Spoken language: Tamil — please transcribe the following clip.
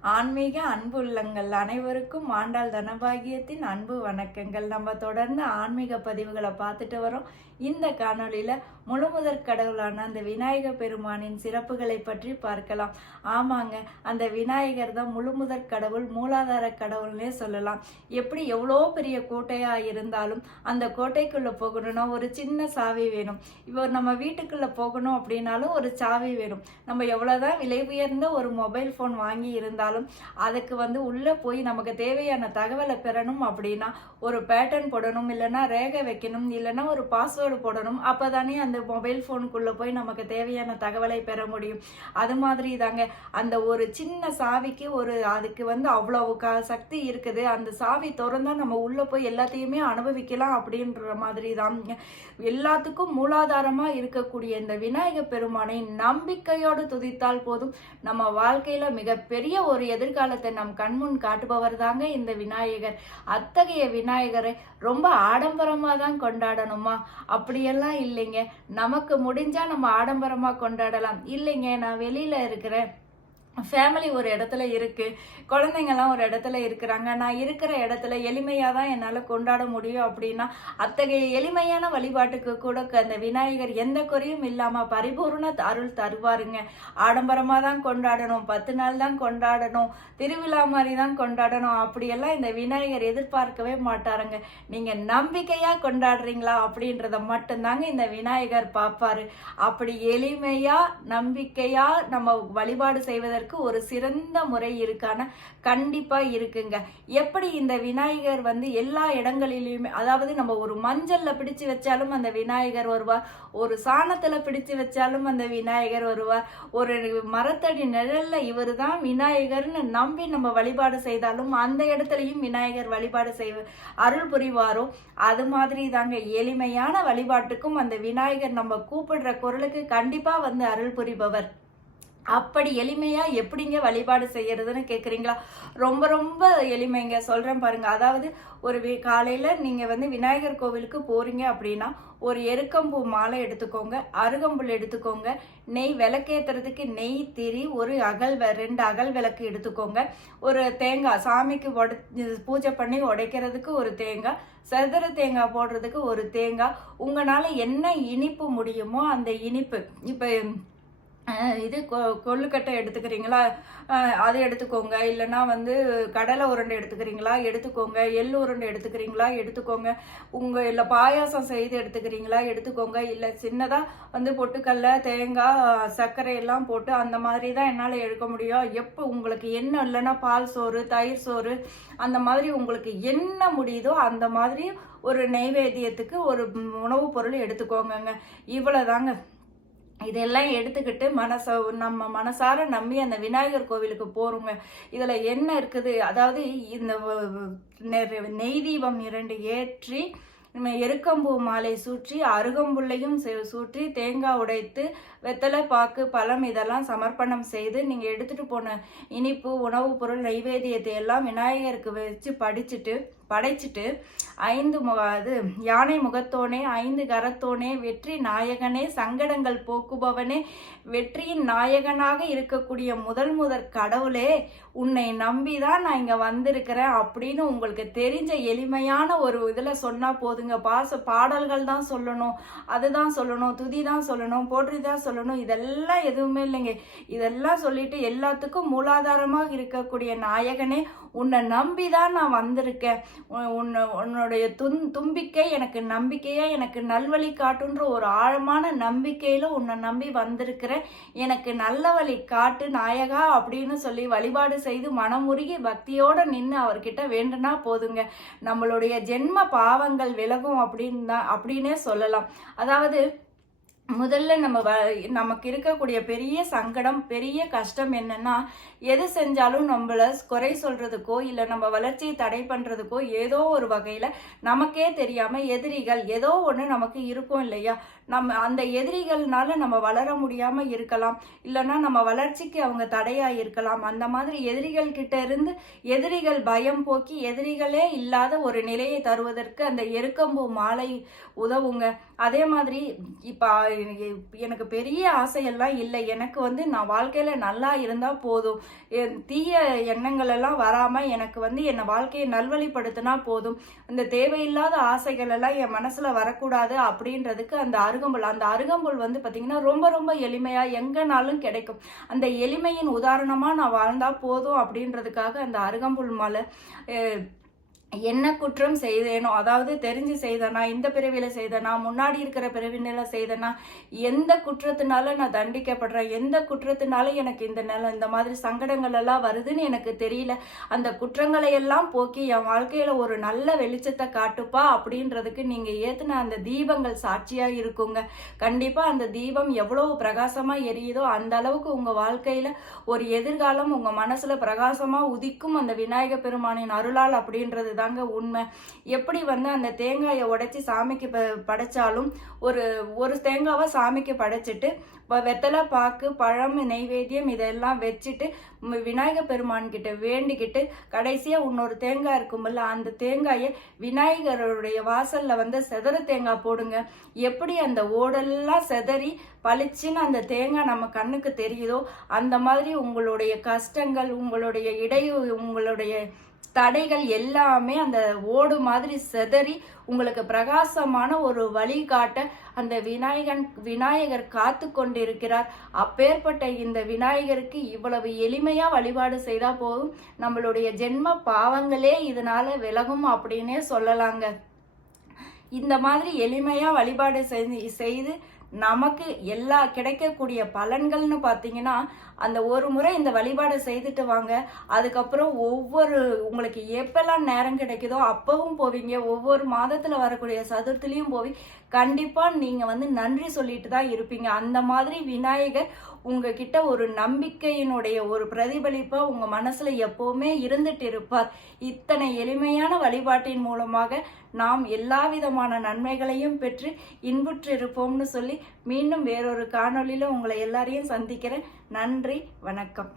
ஆன்மீக அன்பு உள்ளங்கள் அனைவருக்கும் ஆண்டாள் தனபாகியத்தின் அன்பு வணக்கங்கள். நம்ம தொடர்ந்து ஆன்மீக பதிவுகளை பார்த்துட்டு வரோம். இந்த காணொளியில முழுமுதற் கடவுளான அந்த விநாயக பெருமானின் சிறப்புகளை பற்றி பார்க்கலாம். ஆமாங்க அந்த விநாயகர் தான் முழுமுதற் கடவுள் மூலாதார கடவுள்னே சொல்லலாம். எப்படி எவ்வளோ பெரிய கோட்டையாக இருந்தாலும் அந்த கோட்டைக்குள்ளே போகணும்னா ஒரு சின்ன சாவி வேணும். இப்போ நம்ம வீட்டுக்குள்ளே போகணும் அப்படின்னாலும் ஒரு சாவி வேணும். நம்ம எவ்வளோதான் விலை உயர்ந்த ஒரு மொபைல் ஃபோன் வாங்கி இருந்தாலும் அதுக்கு வந்து உள்ளே போய் நமக்கு தேவையான தகவலை பெறணும் அப்படின்னா ஒரு பேட்டர்ன் போடணும் இல்லைன்னா ரேகை வைக்கணும் இல்லைன்னா ஒரு பாஸ்வேர்டு போடணும் அப்போ தானே அந்த மொபைல் ஃபோனுக்குள்ளே போய் நமக்கு தேவையான தகவலை பெற முடியும். அது மாதிரி தாங்க. அந்த ஒரு சின்ன சாவிக்கு ஒரு அதுக்கு வந்து அவ்வளோ க சக்தி இருக்குது. அந்த சாவி திறந்தா நம்ம உள்ளே போய் எல்லாத்தையுமே அனுபவிக்கலாம் அப்படின்ற மாதிரி தான். எல்லாத்துக்கும் மூலாதாரமாக இருக்கக்கூடிய இந்த விநாயக பெருமானை நம்பிக்கையோடு துதித்தால் போதும். நம்ம வாழ்க்கையில் மிகப்பெரிய ஒரு எதிர்காலத்தை நம் கண்முன் காட்டுபவர் தாங்க இந்த விநாயகர். அத்தகைய விநாயகரை ரொம்ப ஆடம்பரமாக தான் கொண்டாடணுமா? அப்படியெல்லாம் இல்லைங்க. நமக்கு முடிஞ்சால் நம்ம ஆடம்பரமாக கொண்டாடலாம். இல்லைங்க நான் வெளியில் இருக்கிறேன். ஃபேமிலி ஒரு இடத்துல இருக்குது குழந்தைங்கலாம் ஒரு இடத்துல இருக்கிறாங்க. நான் இருக்கிற இடத்துல எளிமையாக தான் என்னால் கொண்டாட முடியும் அப்படின்னா அத்தகைய எளிமையான வழிபாட்டுக்கு கூட க- அந்த விநாயகர் எந்த குறையும் இல்லாமல் பரிபூர்ண அருள் தருவாருங்க. ஆடம்பரமாக தான் கொண்டாடணும். பத்து நாள் தான் கொண்டாடணும். திருவிழா மாதிரி தான் கொண்டாடணும். அப்படியெல்லாம் இந்த விநாயகர் எதிர்பார்க்கவே மாட்டாருங்க. நீங்கள் நம்பிக்கையாக கொண்டாடுறீங்களா அப்படின்றத மட்டும்தாங்க இந்த விநாயகர் பார்ப்பாரு. அப்படி எளிமையாக நம்பிக்கையாக நம்ம வழிபாடு செய்வதற்கு ஒரு சிறந்த முறை இருக்கான கண்டிப்பா இருக்குங்க. எப்படி இந்த விநாயகர் வந்து எல்லா இடங்களிலுமே அதாவது நம்ம ஒரு மஞ்சள்ல பிடிச்சு வச்சாலும் அந்த விநாயகர் வருவார் ஒரு சாணத்துல பிடிச்சு வச்சாலும் அந்த விநாயகர் வருவார் ஒரு மரத்தடி நிழல்ல இவர் தான் விநாயகர்னு நம்பி நம்ம வழிபாடு செய்தாலும் அந்த இடத்துலையும் விநாயகர் வழிபாடு செய்வ அருள் புரிவாரோ? அது மாதிரி தாங்க எளிமையான வழிபாட்டுக்கும் அந்த விநாயகர் நம்ம கூப்பிடுற குரலுக்கு கண்டிப்பா வந்து அருள் புரிபவர். அப்படி எளிமையாக எப்படிங்க வழிபாடு செய்யறதுன்னு கேட்குறீங்களா ரொம்ப ரொம்ப எளிமைங்க. சொல்கிறேன் பாருங்கள் அதாவது ஒரு வி- காலையில் நீங்கள் வந்து விநாயகர் கோவிலுக்கு போகிறீங்க அப்படின்னா ஒரு எருக்கம்பூ மாலை எடுத்துக்கோங்க. அருகம்புல் எடுத்துக்கோங்க. நெய் விளக்கேத்துறதுக்கு நெய் திரி ஒரு அகல் ரெண்டு அகல் விளக்கு எடுத்துக்கோங்க. ஒரு தேங்காய் சாமிக்கு உட பூஜை பண்ணி உடைக்கிறதுக்கு ஒரு தேங்காய் சதுர தேங்காய் போடுறதுக்கு ஒரு தேங்காய் உங்களால என்ன இனிப்பு முடியுமோ அந்த இனிப்பு இப்போ இது கொ- கொள்ளுக்கட்டை எடுத்துக்கிறீங்களா? அதை எடுத்துக்கோங்க. இல்லைன்னா வந்து கடலை உருண்டை எடுத்துக்கிறீங்களா? எடுத்துக்கோங்க. எள் உருண்டை எடுத்துக்கிறீங்களா? எடுத்துக்கோங்க. உங்கள் இல்லை பாயாசம் செய்து எடுத்துக்கிறீங்களா? எடுத்துக்கோங்க. இல்லை சின்னதாக வந்து பொட்டுக்கல்ல தேங்காய் சர்க்கரை எல்லாம் போட்டு அந்த மாதிரி தான் என்னால் எடுக்க முடியும். எப்போ உங்களுக்கு என்ன இல்லைன்னா பால் சோறு தயிர் சோறு அந்த மாதிரி உங்களுக்கு என்ன முடியுதோ அந்த மாதிரி ஒரு நெய்வேத்தியத்துக்கு ஒரு உணவுப் பொருள் எடுத்துக்கோங்கங்க. இவ்வளோதாங்க இதெல்லாம் எடுத்துக்கிட்டு மனச நம்ம மனசார நம்பி அந்த விநாயகர் கோவிலுக்கு போறோங்க இதுல என்ன இருக்குது? அதாவது இந்த நெய் தீபம் இரண்டு ஏற்றி எருக்கம்பூ மாலை சூற்றி அருகம்புள்ளையும் சே- சூற்றி தேங்காய் உடைத்து வெத்தலை பாக்கு பழம் இதெல்லாம் சமர்ப்பணம் செய்து நீங்கள் எடுத்துகிட்டு போன இனிப்பு உணவுப் பொருள் நைவேத்தியத்தை எல்லாம் விநாயகருக்கு வச்சு படிச்சுட்டு படைச்சிட்டு ஐந்து முக அது யானை முகத்தோனே ஐந்து கரத்தோனே வெற்றி நாயகனே சங்கடங்கள் போக்குபவனே வெற்றியின் நாயகனாக இருக்கக்கூடிய முதல் முதற் கடவுளே உன்னை நம்பி தான் நான் இங்கே வந்திருக்கிறேன் அப்படின்னு உங்களுக்கு தெரிஞ்ச எளிமையான ஒரு இதில் சொன்னால் போதுங்க. பாச பாடல்கள் தான் சொல்லணும் அதுதான் சொல்லணும் துதி தான் சொல்லணும் போற்றி தான் சொல்லணும். இதெல்லாம் எதுவுமே இல்லைங்க. இதெல்லாம் சொல்லிட்டு எல்லாத்துக்கும் மூலாதாரமாக இருக்கக்கூடிய நாயகனே உன்னை நம்பி தான் நான் வந்திருக்கேன். உன்னை உன்னுடைய துன் தும்பிக்கை எனக்கு நம்பிக்கையாக எனக்கு நல்வழி காட்டுன்ற ஒரு ஆழமான நம்பிக்கையில் உன்னை நம்பி வந்திருக்கிறேன். எனக்கு நல்ல வழி காட்டு நாயகா அப்படின்னு சொல்லி வழிபாடு செய்து மனமுருகி பக்தியோடு நின்று அவர்கிட்ட வேண்டுனா போதுங்க. நம்மளுடைய ஜென்ம பாவங்கள் விலகும் அப்படின்னு தான் அப்படின்னே சொல்லலாம். அதாவது முதல்ல நம்ம வ- நமக்கு இருக்கக்கூடிய பெரிய சங்கடம் பெரிய கஷ்டம் என்னன்னா எது செஞ்சாலும் நம்மள குறை சொல்றதுக்கோ இல்லை நம்ம வளர்ச்சியை தடை பண்ணுறதுக்கோ ஏதோ ஒரு வகையில் நமக்கே தெரியாமல் எதிரிகள் ஏதோ ஒன்று நமக்கு இருக்கும் இல்லையா? நம்ம அந்த எதிரிகள்னால நம்ம வளர முடியாம இருக்கலாம். இல்லைன்னா நம்ம வளர்ச்சிக்கு அவங்க தடையாக இருக்கலாம். அந்த மாதிரி எதிரிகள் கிட்ட இருந்து எதிரிகள் பயம் போக்கி எதிரிகளே இல்லாத ஒரு நிலையை தருவதற்கு அந்த எருக்கம்பூ மாலை உதவுங்க. அதே மாதிரி இப்போ எனக்கு பெரிய ஆசையெல்லாம் இல்லை. எனக்கு வந்து நான் வாழ்க்கையில் நல்லா இருந்தால் போதும். என் தீய எண்ணங்கள் எல்லாம் வராமல் எனக்கு வந்து என்னை வாழ்க்கையை நல்வழிப்படுத்தினா போதும். இந்த தேவையில்லாத ஆசைகள் எல்லாம் என் மனசில் வரக்கூடாது அப்படின்றதுக்கு அந்த அருகம்புல் அந்த அருகம்புல் வந்து பார்த்திங்கன்னா ரொம்ப ரொம்ப எளிமையாக எங்கனாலும் கிடைக்கும். அந்த எளிமையின் உதாரணமாக நான் வாழ்ந்தால் போதும் அப்படின்றதுக்காக அந்த அருகம்புல் மாலை என்ன குற்றம் செய்தேனோ அதாவது தெரிஞ்சு செய்தனா இந்த பிறவியில செய்தனா முன்னாடி இருக்கிற பிறவினில செய்தனா எந்த குற்றத்தினால நான் தண்டிக்கப்படுறேன் எந்த குற்றத்தினால எனக்கு இந்த நிலம் இந்த மாதிரி சங்கடங்கள் எல்லாம் வருதுன்னு எனக்கு தெரியல. அந்த குற்றங்களை எல்லாம் போக்கி என் வாழ்க்கையில ஒரு நல்ல வெளிச்சத்தை காட்டுப்பா அப்படின்றதுக்கு நீங்க ஏத்துன அந்த தீபங்கள் சாட்சியா இருக்குங்க. கண்டிப்பா அந்த தீபம் எவ்வளவு பிரகாசமா எரியுதோ அந்த அளவுக்கு உங்க வாழ்க்கையில ஒரு எதிர்காலம் உங்க மனசுல பிரகாசமா உதிக்கும் அந்த விநாயக பெருமானின் அருளால் அப்படின்றது தாங்க உண்மை. எப்படி வந்து அந்த தேங்காயை உடைச்சி சாமிக்கு ப படைச்சாலும் ஒரு ஒரு தேங்காவை சாமிக்கு படைச்சிட்டு வெத்தலை பாக்கு பழம் நெய்வேத்தியம் இதெல்லாம் வச்சுட்டு விநாயகர் விநாயக பெருமான் கிட்ட வேண்டிக்கிட்டு கடைசியாக இன்னொரு தேங்காய் இருக்கும்ல அந்த தேங்காயை விநாயகருடைய வாசலில் வந்து செதற தேங்காய் போடுங்க. எப்படி அந்த ஓடெல்லாம் செதறி பளிச்சுன்னு அந்த தேங்காய் நம்ம கண்ணுக்கு தெரியுதோ அந்த மாதிரி உங்களுடைய கஷ்டங்கள் உங்களுடைய இடையூ உங்களுடைய தடைகள் எல்லாமே அந்த ஓடு மாதிரி செதறி உங்களுக்கு பிரகாசமான ஒரு வழிகாட்ட அந்த விநாயகன் விநாயகர் காத்து கொண்டிருக்கிறார். அப்பேற்பட்ட இந்த விநாயகருக்கு இவ்வளவு எளிமையாக வழிபாடு செய்தால் போதும். நம்மளுடைய ஜென்ம பாவங்களே இதனால விலகும் அப்படின்னே சொல்லலாங்க. இந்த மாதிரி எளிமையாக வழிபாடு செய்து செய்து நமக்கு எல்லா கிடைக்கக்கூடிய பலன்கள்னு பார்த்தீங்கன்னா அந்த ஒரு முறை இந்த வழிபாடை செய்துட்டு வாங்க. அதுக்கப்புறம் ஒவ்வொரு உங்களுக்கு எப்பெல்லாம் நேரம் கிடைக்குதோ அப்பவும் போவீங்க. ஒவ்வொரு மாதத்தில் வரக்கூடிய சதுர்த்திலையும் போய் கண்டிப்பாக நீங்கள் வந்து நன்றி சொல்லிட்டு தான் இருப்பீங்க. அந்த மாதிரி விநாயகர் உங்ககிட்ட ஒரு நம்பிக்கையினுடைய ஒரு பிரதிபலிப்பாக உங்கள் மனசில் எப்போவுமே இருந்துட்டு இருப்பார். இத்தனை எளிமையான வழிபாட்டின் மூலமாக நாம் எல்லா விதமான நன்மைகளையும் பெற்று இன்புற்றிருப்போம்னு சொல்லி மீண்டும் வேறொரு காணொலியில் உங்களை எல்லாரையும் சந்திக்கிறேன். நன்றி வணக்கம்.